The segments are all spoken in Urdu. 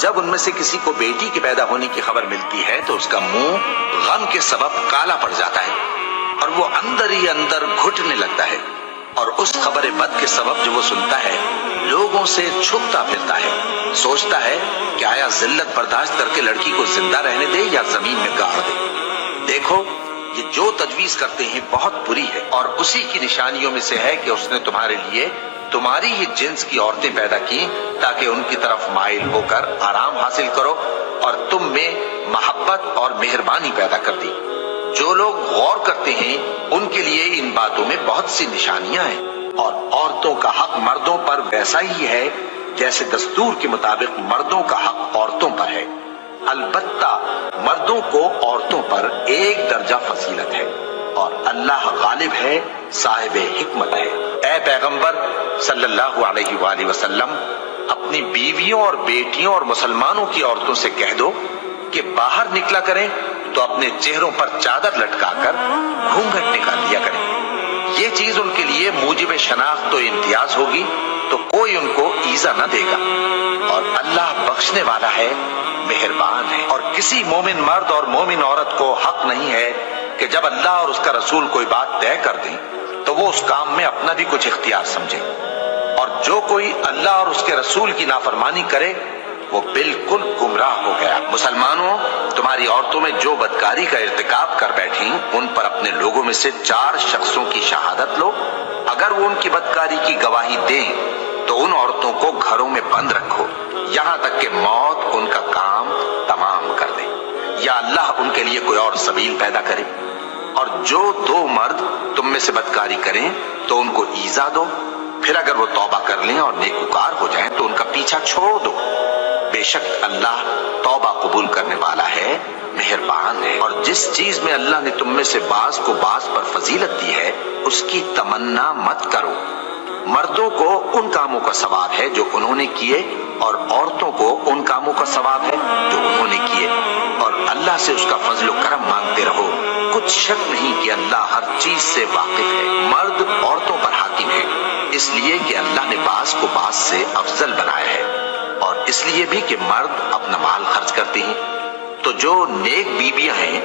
جب ان میں سے کسی کو بیٹی کے پیدا ہونے کی خبر ملتی ہے تو اس کا منہ غم کے سبب کالا پڑ جاتا ہے اور وہ اندر ہی اندر گھٹنے لگتا ہے، اور اس خبر بد کے سبب جو وہ سنتا ہے لوگوں سے چھپتا پھرتا ہے، سوچتا ہے کہ آیا ذلت برداشت کر کے لڑکی کو زندہ رہنے دے یا زمین میں گاڑ دے۔ دیکھو، یہ جو تجویز کرتے ہیں بہت بری ہے، اور اسی کی نشانیوں میں سے ہے کہ اس نے تمہارے لیے تمہاری ہی جنس کی عورتیں پیدا کی تاکہ ان کی طرف مائل ہو کر آرام حاصل کرو، اور تم میں محبت اور مہربانی پیدا کر دی۔ جو لوگ غور کرتے ہیں ان کے لیے ان باتوں میں بہت سی نشانیاں ہیں، اور عورتوں کا حق مردوں پر ویسا ہی ہے جیسے دستور کے مطابق مردوں کا حق عورتوں پر ہے، البتہ مردوں کو عورتوں پر ایک درجہ فضیلت ہے، اور اللہ غالب ہے، صاحب حکمت ہے۔ اے پیغمبر صلی اللہ علیہ وآلہ وسلم، اپنی بیویوں اور بیٹیوں اور مسلمانوں کی عورتوں سے کہہ دو کہ باہر نکلا کریں تو اپنے چہروں پر چادر لٹکا کر گھونگھٹ نکال لیا کریں۔ یہ چیز ان کے لیے موجب شناخت و امتیاز ہوگی تو کوئی ان کو ایذا نہ دے گا، اور اللہ بخشنے والا ہے، مہربان ہے۔ اور کسی مومن مرد اور مومن عورت کو حق نہیں ہے کہ جب اللہ اور اس کا رسول کوئی بات طے کر دیں تو وہ اس کام میں اپنا بھی کچھ اختیار سمجھے، اور جو کوئی اللہ اور اس کے رسول کی نافرمانی کرے وہ بالکل گمراہ ہو گیا۔ مسلمانوں، تمہاری عورتوں میں جو بدکاری کا ارتکاب کر بیٹھیں ان پر اپنے لوگوں میں سے 4 شخصوں کی شہادت لو، اگر وہ ان کی بدکاری کی گواہی دیں تو ان عورتوں کو گھروں میں بند رکھو یہاں تک کہ موت ان کا کام تمام کر دے، یا اللہ ان کے لیے کوئی اور سبیل پیدا کرے۔ اور جو 2 مرد تم میں سے بدکاری کریں تو ان کو ایذا دو، پھر اگر وہ توبہ کر لیں اور نیکوکار ہو جائیں تو ان کا پیچھا چھوڑ دو، بے شک اللہ توبہ قبول کرنے والا ہے، مہربان ہے۔ اور جس چیز میں اللہ نے تم میں سے بعض کو بعض پر فضیلت دی ہے اس کی تمنا مت کرو۔ مردوں کو ان کاموں کا ثواب ہے جو انہوں نے کیے، اور عورتوں کو ان کاموں کا ثواب ہے جو انہوں نے کیے، اور اللہ سے اس کا فضل و کرم مانگتے رہو۔ کچھ شک نہیں کہ اللہ ہر چیز سے واقف ہے۔ مرد عورتوں پر حاکم ہے، اس لیے کہ اللہ نے بعض کو بعض سے افضل بنایا ہے، اور اس لیے بھی کہ مرد اپنا مال خرچ کرتے ہیں۔ تو جو نیک بیویاں ہیں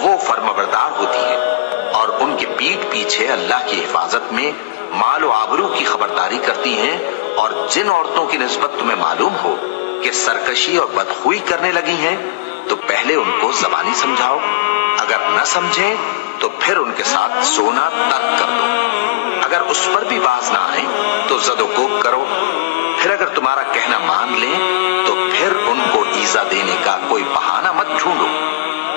وہ فرمانبردار ہوتی ہیں، اور ان کے پیٹھ پیچھے اللہ کی حفاظت میں مال و آبرو کی خبرداری کرتی ہیں۔ اور جن عورتوں کی نسبت تمہیں معلوم ہو کہ سرکشی اور بدخوئی کرنے لگی ہیں تو پہلے ان کو زبانی سمجھاؤ، اگر نہ سمجھیں تو پھر ان کے ساتھ سونا ترک کر دو، اگر اس پر بھی باز نہ آئیں تو زد و کوب کرو، پھر اگر تمہارا کہنا مان لیں تو پھر ان کو ایذا دینے کا کوئی بہانہ مت ڈھونڈو،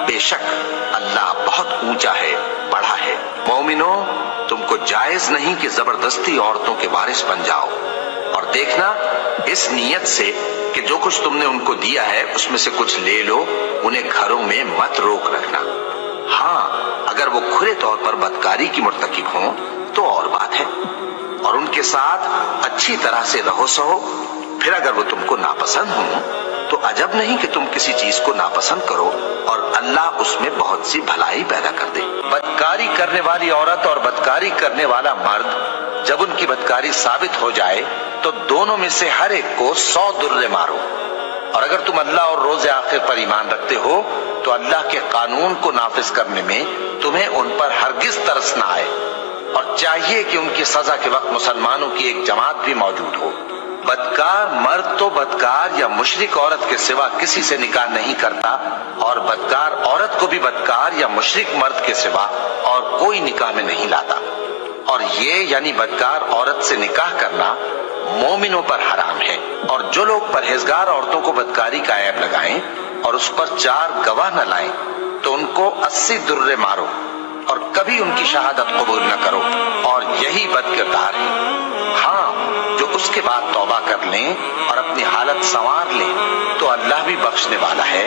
بے شک اللہ بہت اونچا ہے، بڑا ہے۔ مومنوں، تم کو جائز نہیں کہ زبردستی عورتوں کے وارث بن جاؤ، اور دیکھنا اس نیت سے کہ جو کچھ تم نے ان کو دیا ہے اس میں سے کچھ لے لو، انہیں گھروں میں مت روک رکھنا۔ ہاں، اگر وہ کھلے طور پر بدکاری کی مرتکب ہوں تو اور بات ہے، اور ان کے ساتھ اچھی طرح سے رہو سہو۔ پھر اگر وہ تم کو ناپسند ہوں تو عجب نہیں کہ تم کسی چیز کو ناپسند کرو، اور اللہ اس میں بہت سی بھلائی پیدا کر دے۔ بدکاری کرنے والی عورت اور بدکاری کرنے والا مرد جب ان کی بدکاری ثابت ہو جائے تو دونوں میں سے ہر ایک کو 100 درے مارو، اور اگر تم اللہ اور روز آخر پر ایمان رکھتے ہو تو اللہ کے قانون کو نافذ کرنے میں تمہیں ان پر ہرگز ترس نہ آئے، اور چاہیے کہ ان کی سزا کے وقت مسلمانوں کی ایک جماعت بھی موجود ہو۔ بدکار مرد تو بدکار یا مشرک عورت کے سوا کسی سے نکاح نہیں کرتا، اور بدکار عورت کو بھی بدکار یا مشرک مرد کے سوا اور کوئی نکاح میں نہیں لاتا، اور یہ یعنی بدکار عورت سے نکاح کرنا مومنوں پر حرام ہے۔ اور جو لوگ پرہیزگار عورتوں کو بدکاری کا عیب لگائیں اور اس پر 4 گواہ نہ لائیں تو ان کو 80 درے مارو، اور کبھی ان کی شہادت قبول نہ کرو، اور یہی بد کردار ہے۔ ہاں، جو اس کے بعد توبہ کر لیں اور اپنی حالت سنوار لیں تو اللہ بھی بخشنے والا ہے،